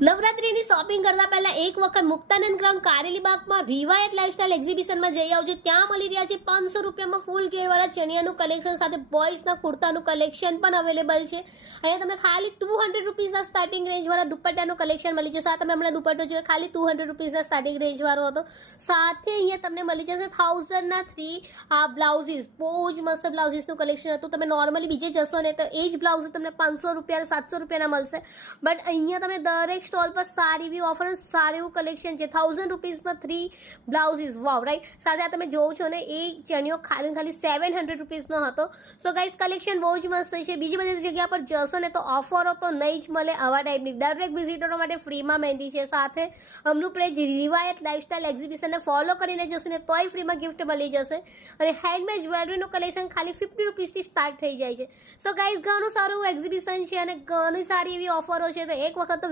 નવરાત્રીની shopping કરતા પહેલા એક વખત મુક્તાનંદ ગ્રાઉન્ડ કારેલીબાગમાં રિવાયત લાઇફસ્ટાઇલ એક્ઝિબિશનમાં જઈ આવજો. ત્યાં મળી રહ્યા છે 500 રૂપિયામાં ફૂલ ઘેરવાળા ચણિયાનું કલેક્શન સાથે બોયઝના કુર્તાનું કલેક્શન પણ અવેલેબલ છે. અહીંયા તમને ખાલી 200 રૂપીસના સ્ટાર્ટિંગ રેન્જવાળા દુપટ્ટાનું કલેક્શન મળી જશે. આ તમે હમણાં દુપટ્ટો જોઈએ ખાલી 200 રૂપીસના સ્ટાર્ટિંગ રેન્જવાળો હતો. સાથે અહીંયા તમને મળી જશે 1000ના 3 બ્લાઉઝીસ. બહુ જ મસ્ત બ્લાઉઝીસનું કલેક્શન હતું. તમે નોર્મલી બીજે જશો ને તો એ જ બ્લાઉઝ તમને 500 રૂપિયા 700 રૂપિયાના મળશે. બટ અહીંયા તમને દરેક સ્ટોલ પર સારી એવી ઓફર અને સારું એવું કલેક્શન છે. 1000 રૂપીસમાં 3 બ્લાઉઝીસ. વાવ, રાઈટ. સાથે આ તમે જોવો છો ને એ ચણિયો ખાલી 700 રૂપીસનો હતો. સો ગાઈઝ કલેક્શન બહુ જ મસ્ત છે. બીજી બધી જગ્યા પર જશો ને તો ઓફરો તો નહીં જ મળે આવા ટાઈપની. દરેક વિઝિટરો માટે ફ્રીમાં મહેંદી છે. સાથે અમનું પેજ રિવાયત લાઇફસ્ટાઇલ એક્ઝિબિશનને ફોલો કરીને જશો ને તોય ફ્રીમાં ગિફ્ટ મળી જશે. અને હેન્ડમેડ જ્વેલરીનું કલેક્શન ખાલી 50 રૂપીસથી સ્ટાર્ટ થઈ જાય છે. સો ગાઈઝ ઘણું સારું એક્ઝિબિશન છે અને ઘણી સારી એવી ઓફરો છે. તો એક વખત તો